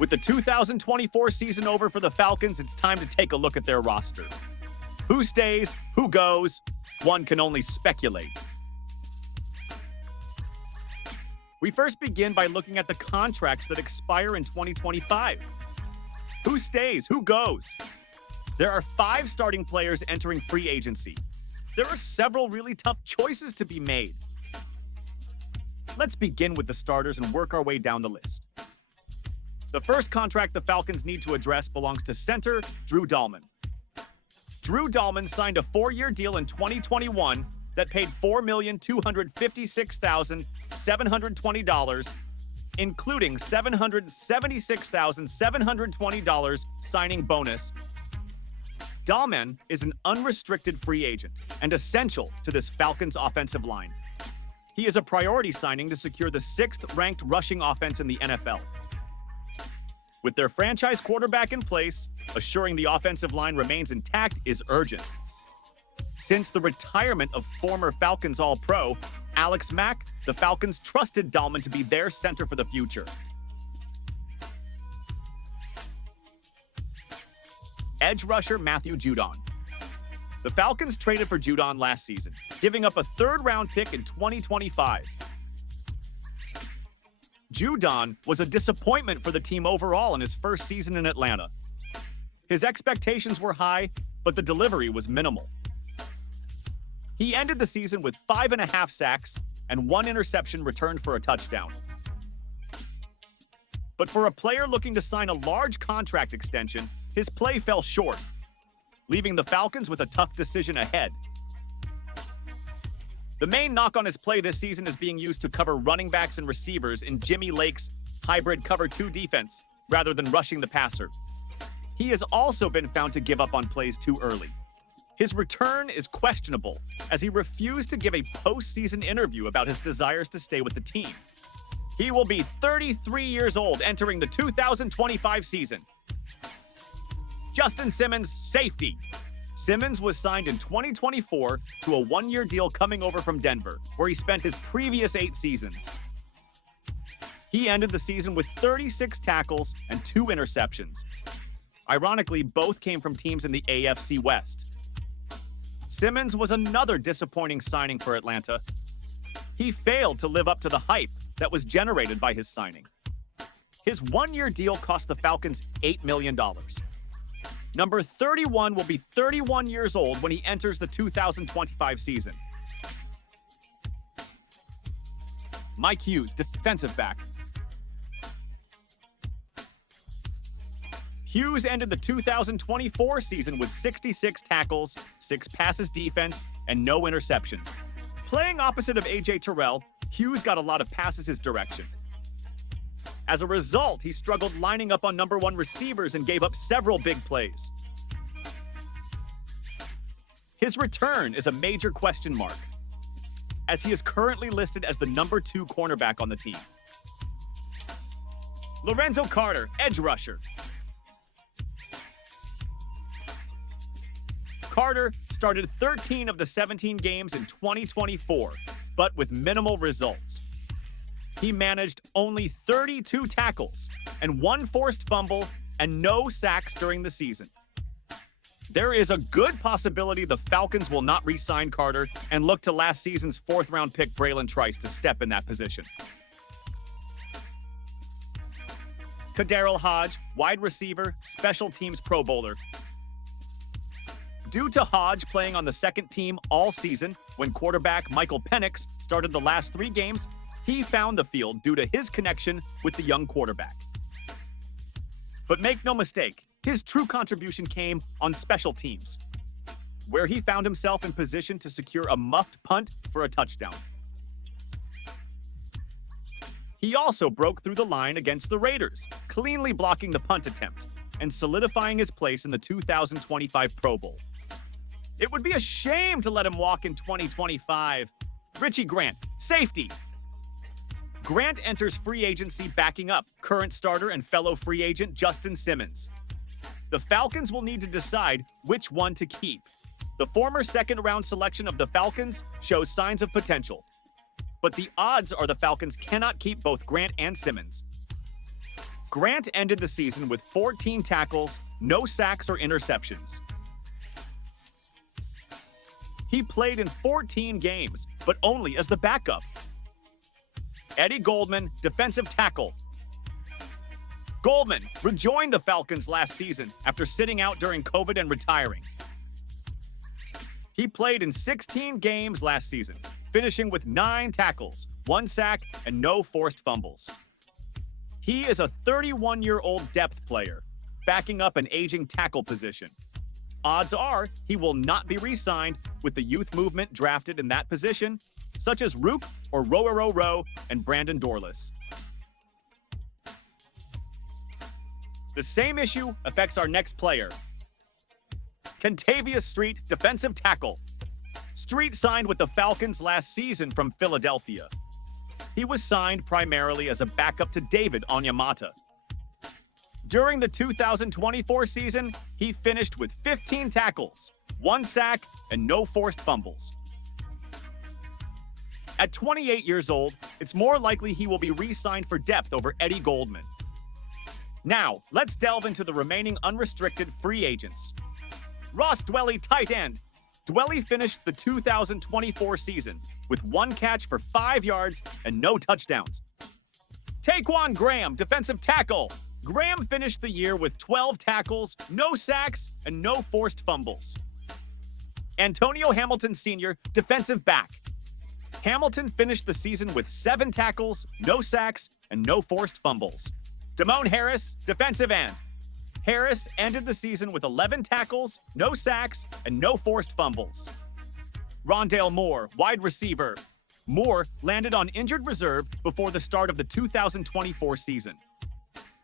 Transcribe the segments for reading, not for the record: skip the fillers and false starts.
With the 2024 season over for the Falcons, it's time to take a look at their roster. Who stays, who goes, one can only speculate. We first begin by looking at the contracts that expire in 2025. Who stays, who goes? There are 5 starting players entering free agency. There are several really tough choices to be made. Let's begin with the starters and work our way down the list. The first contract the Falcons need to address belongs to center Drew Dalman. Drew Dalman signed a 4-year deal in 2021 that paid $4,256,720, including $776,720 signing bonus. Dalman is an unrestricted free agent and essential to this Falcons offensive line. He is a priority signing to secure the 6th-ranked rushing offense in the NFL. With their franchise quarterback in place, assuring the offensive line remains intact is urgent. Since the retirement of former Falcons All-Pro, Alex Mack, the Falcons trusted Dalman to be their center for the future. Edge rusher Matthew Judon. The Falcons traded for Judon last season, giving up a 3rd-round pick in 2025. Judon was a disappointment for the team overall in his first season in Atlanta. His expectations were high, but the delivery was minimal. He ended the season with 5.5 sacks and 1 interception returned for a touchdown. But for a player looking to sign a large contract extension, his play fell short, leaving the Falcons with a tough decision ahead. The main knock on his play this season is being used to cover running backs and receivers in Jimmy Lake's hybrid cover 2 defense rather than rushing the passer. He has also been found to give up on plays too early. His return is questionable, as he refused to give a postseason interview about his desires to stay with the team. He will be 33 years old entering the 2025 season. Justin Simmons, safety. Simmons was signed in 2024 to a 1-year deal coming over from Denver, where he spent his previous 8 seasons. He ended the season with 36 tackles and 2 interceptions. Ironically, both came from teams in the AFC West. Simmons was another disappointing signing for Atlanta. He failed to live up to the hype that was generated by his signing. His 1-year deal cost the Falcons $8 million. Number 31 will be 31 years old when he enters the 2025 season. Mike Hughes, defensive back. Hughes ended the 2024 season with 66 tackles, 6 passes defensed, and no interceptions. Playing opposite of A.J. Terrell, Hughes got a lot of passes his direction. As a result, he struggled lining up on number 1 receivers and gave up several big plays. His return is a major question mark, as he is currently listed as the number 2 cornerback on the team. Lorenzo Carter, edge rusher. Carter started 13 of the 17 games in 2024, but with minimal results. He managed only 32 tackles and 1 forced fumble and no sacks during the season. There is a good possibility the Falcons will not re-sign Carter and look to last season's 4th-round pick Braylon Trice to step in that position. Kadarrell Hodge, wide receiver, special teams Pro Bowler. Due to Hodge playing on the 2nd team all season, when quarterback Michael Penix started the last 3 games, he found the field due to his connection with the young quarterback. But make no mistake, his true contribution came on special teams, where he found himself in position to secure a muffed punt for a touchdown. He also broke through the line against the Raiders, cleanly blocking the punt attempt and solidifying his place in the 2025 Pro Bowl. It would be a shame to let him walk in 2025. Richie Grant, safety. Grant enters free agency backing up current starter and fellow free agent Justin Simmons. The Falcons will need to decide which one to keep. The former 2nd-round selection of the Falcons shows signs of potential, but the odds are the Falcons cannot keep both Grant and Simmons. Grant ended the season with 14 tackles, no sacks or interceptions. He played in 14 games, but only as the backup. Eddie Goldman, defensive tackle. Goldman rejoined the Falcons last season after sitting out during COVID and retiring. He played in 16 games last season, finishing with 9 tackles, 1 sack, and no forced fumbles. He is a 31-year-old depth player, backing up an aging tackle position. Odds are he will not be re-signed with the youth movement drafted in that position, such as Rook or Row and Brandon Dorless. The same issue affects our next player. Kentavious Street, defensive tackle. Street signed with the Falcons last season from Philadelphia. He was signed primarily as a backup to David Onyemata. During the 2024 season, he finished with 15 tackles, 1 sack, and no forced fumbles. At 28 years old, it's more likely he will be re-signed for depth over Eddie Goldman. Now, let's delve into the remaining unrestricted free agents. Ross Dwelley, tight end. Dwelley finished the 2024 season with 1 catch for 5 yards and no touchdowns. Taquan Graham, defensive tackle. Graham finished the year with 12 tackles, no sacks, and no forced fumbles. Antonio Hamilton Sr., defensive back. Hamilton finished the season with 7 tackles, no sacks, and no forced fumbles. Damone Harris, defensive end. Harris ended the season with 11 tackles, no sacks, and no forced fumbles. Rondale Moore, wide receiver. Moore landed on injured reserve before the start of the 2024 season.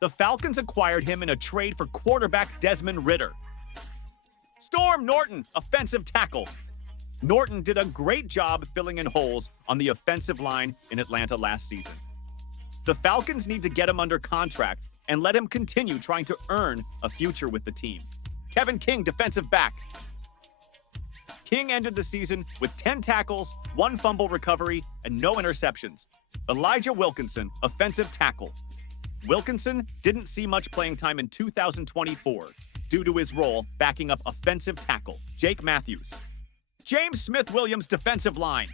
The Falcons acquired him in a trade for quarterback Desmond Ridder. Storm Norton, offensive tackle. Norton did a great job filling in holes on the offensive line in Atlanta last season. The Falcons need to get him under contract and let him continue trying to earn a future with the team. Kevin King, defensive back. King ended the season with 10 tackles, 1 fumble recovery, and no interceptions. Elijah Wilkinson, offensive tackle. Wilkinson didn't see much playing time in 2024 due to his role backing up offensive tackle Jake Matthews. James Smith-Williams, defensive line.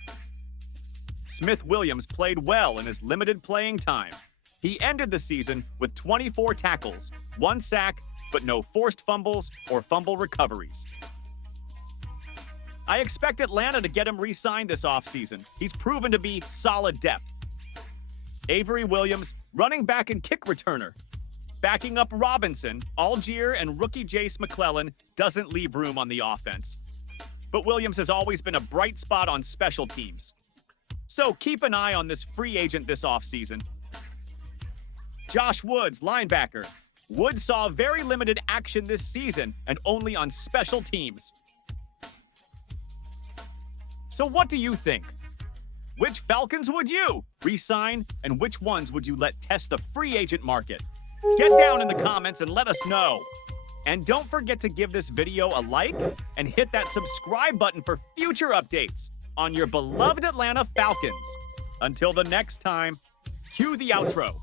Smith-Williams played well in his limited playing time. He ended the season with 24 tackles, 1 sack, but no forced fumbles or fumble recoveries. I expect Atlanta to get him re-signed this offseason. He's proven to be solid depth. Avery Williams, running back and kick returner. Backing up Robinson, Algier, and rookie Jace McClellan doesn't leave room on the offense. But Williams has always been a bright spot on special teams. So keep an eye on this free agent this offseason. Josh Woods, linebacker. Woods saw very limited action this season and only on special teams. So what do you think? Which Falcons would you re-sign, and which ones would you let test the free agent market? Get down in the comments and let us know. And don't forget to give this video a like and hit that subscribe button for future updates on your beloved Atlanta Falcons. Until the next time, cue the outro.